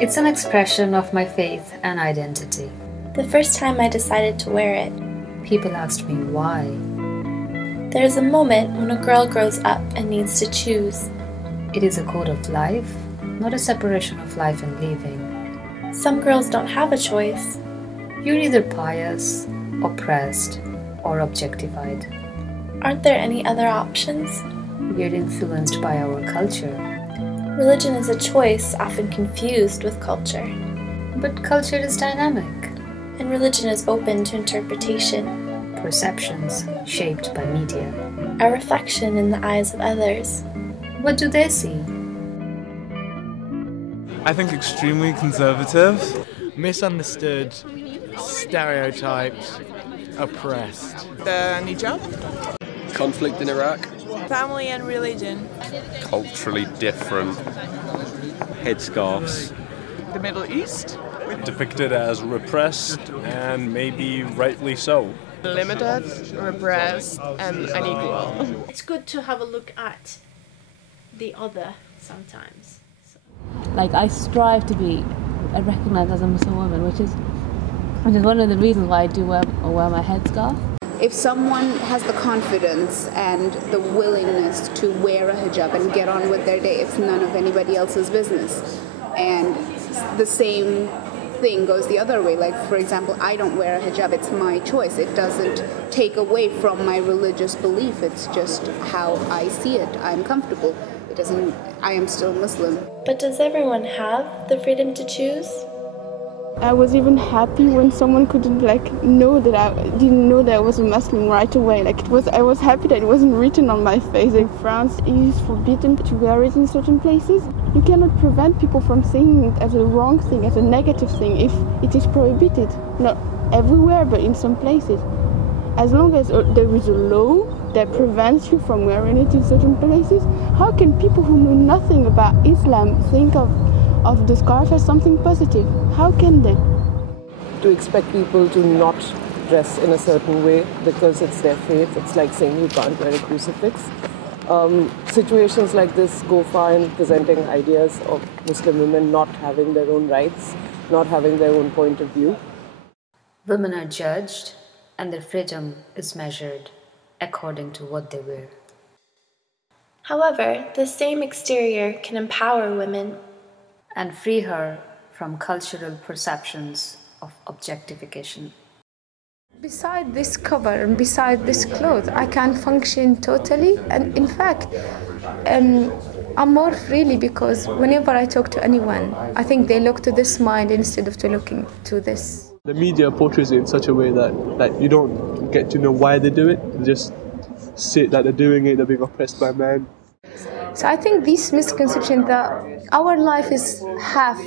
It's an expression of my faith and identity. The first time I decided to wear it, people asked me why. There is a moment when a girl grows up and needs to choose. It is a code of life, not a separation of life and leaving. Some girls don't have a choice. You're either pious, oppressed, or objectified. Aren't there any other options? We're influenced by our culture. Religion is a choice, often confused with culture. But culture is dynamic. And religion is open to interpretation. Perceptions shaped by media. A reflection in the eyes of others. What do they see? I think extremely conservative. Misunderstood, stereotyped, oppressed. The hijab. Conflict in Iraq. Family and religion. Culturally different. Headscarves. The Middle East. Depicted as repressed, and maybe rightly so. Limited, repressed, and unequal. It's good to have a look at the other sometimes. Like, I strive to be recognized as a Muslim woman, which is one of the reasons why I do wear my headscarf. If someone has the confidence and the willingness to wear a hijab and get on with their day, it's none of anybody else's business. And the same thing goes the other way. Like, for example, I don't wear a hijab, it's my choice. It doesn't take away from my religious belief, it's just how I see it. I'm comfortable. I am still Muslim. But does everyone have the freedom to choose? I was even happy when someone couldn't know that I didn't know that I was a Muslim right away. I was happy that it wasn't written on my face. In France, it is forbidden to wear it in certain places. You cannot prevent people from saying it as a wrong thing, as a negative thing, if it is prohibited. Not everywhere, but in some places. As long as there is a law that prevents you from wearing it in certain places, how can people who know nothing about Islam think of the scarf as something positive? How can they? To expect people to not dress in a certain way because it's their faith, it's like saying you can't wear a crucifix. Situations like this go far in presenting ideas of Muslim women not having their own rights, not having their own point of view. Women are judged and their freedom is measured according to what they wear. However, the same exterior can empower women and free her from cultural perceptions of objectification. Beside this cover and beside this clothes, I can function totally, and in fact, I'm more freely because whenever I talk to anyone, I think they look to this mind instead of to looking to this. The media portrays it in such a way that you don't get to know why they do it. They just say that they're doing it, they're being oppressed by men. So I think this misconception that our life is half,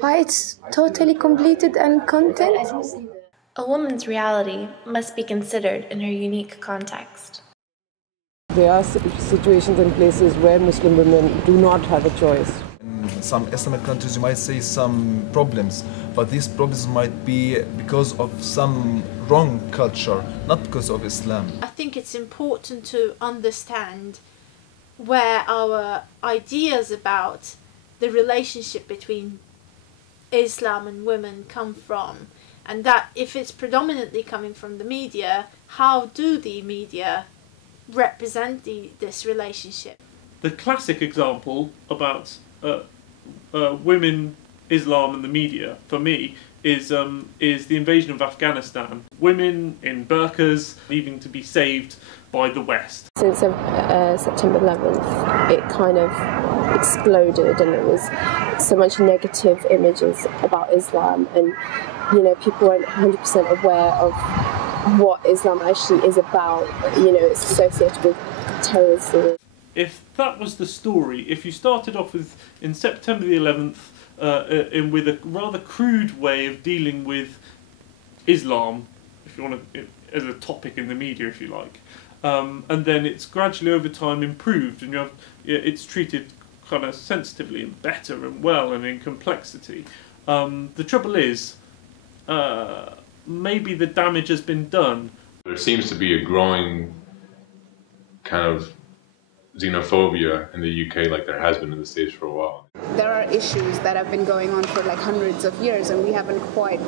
but it's totally completed and content. A woman's reality must be considered in her unique context. There are situations and places where Muslim women do not have a choice. In some Islamic countries you might see some problems, but these problems might be because of some wrong culture, not because of Islam. I think it's important to understand where our ideas about the relationship between Islam and women come from, and that if it's predominantly coming from the media, how do the media represent this relationship? The classic example about women, Islam and the media, for me, is the invasion of Afghanistan. Women in burqas needing to be saved by the West. Since September 11th, it kind of exploded, and it was so much negative images about Islam, and people weren't 100% aware of what Islam actually is about. It's associated with terrorism. If that was the story, if you started off with, in September the 11th, with a rather crude way of dealing with Islam, if you want to, as a topic in the media, if you like, and then it's gradually over time improved, and it's treated kind of sensitively and better and well and in complexity. The trouble is, maybe the damage has been done. There seems to be a growing kind of xenophobia in the UK like there has been in the States for a while. There are issues that have been going on for like hundreds of years, and we haven't quite,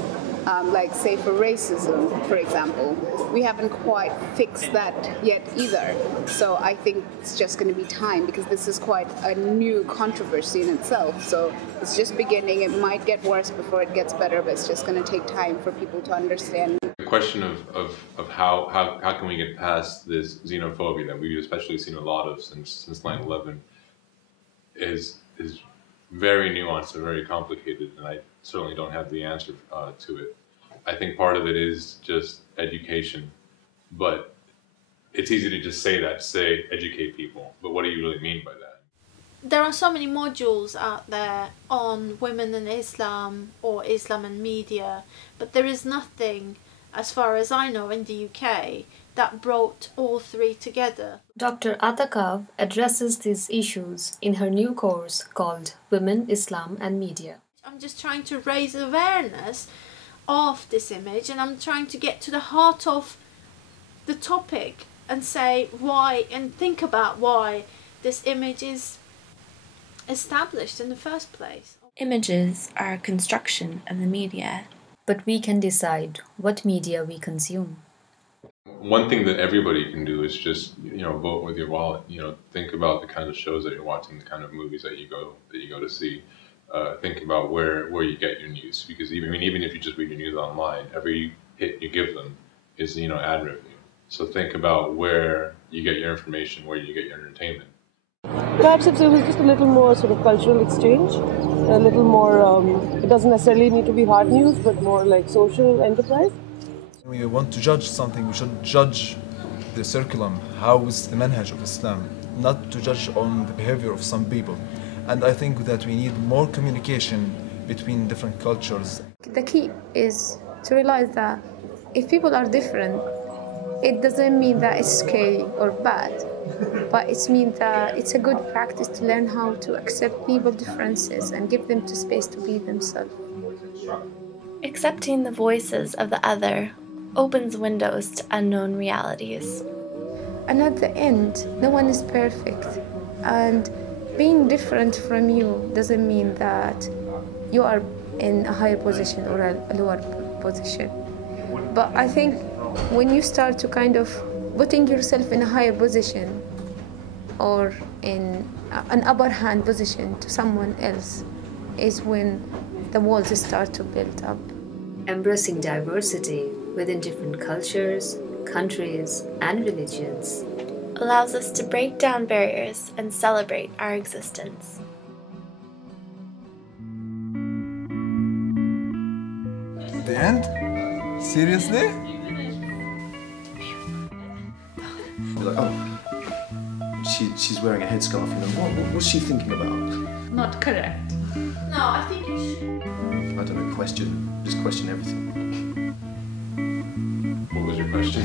like say for racism, for example, we haven't quite fixed that yet either. So I think it's just going to be time, because this is quite a new controversy in itself. So it's just beginning. It might get worse before it gets better, but it's just going to take time for people to understand. The question of how can we get past this xenophobia that we've especially seen a lot of since 9/11 is very nuanced and very complicated, and I certainly don't have the answer to it. I think part of it is just education, but it's easy to just say educate people, but what do you really mean by that? There are so many modules out there on women and Islam or Islam and media, but there is nothing, as far as I know, in the UK that brought all three together. Dr. Atakav addresses these issues in her new course called Women, Islam and Media. I'm just trying to raise awareness of this image, and I'm trying to get to the heart of the topic and say why, and think about why this image is established in the first place. Images are a construction of the media. But we can decide what media we consume. One thing that everybody can do is just, vote with your wallet. Think about the kind of shows that you're watching, the kind of movies that you go to see. Think about where you get your news, because even if you just read your news online, every hit you give them is ad revenue. So think about where you get your information, where you get your entertainment. Perhaps if there was just a little more sort of cultural exchange, a little more, it doesn't necessarily need to be hard news, but more like social enterprise. When we want to judge something, we should judge the curriculum, how is the manhaj of Islam, not to judge on the behavior of some people. And I think that we need more communication between different cultures. The key is to realize that if people are different, it doesn't mean that it's scary or bad, but it means that it's a good practice to learn how to accept people's differences and give them the space to be themselves. Accepting the voices of the other opens windows to unknown realities. And at the end, no one is perfect. And being different from you doesn't mean that you are in a higher position or a lower position. But I think when you start to kind of putting yourself in a higher position or in an upper hand position to someone else is when the walls start to build up. Embracing diversity within different cultures, countries, and religions allows us to break down barriers and celebrate our existence. The end? Seriously? Like, oh, she's wearing a headscarf. What's she thinking about? Not correct. No, I think you should. I don't know. Just question everything. What was your question?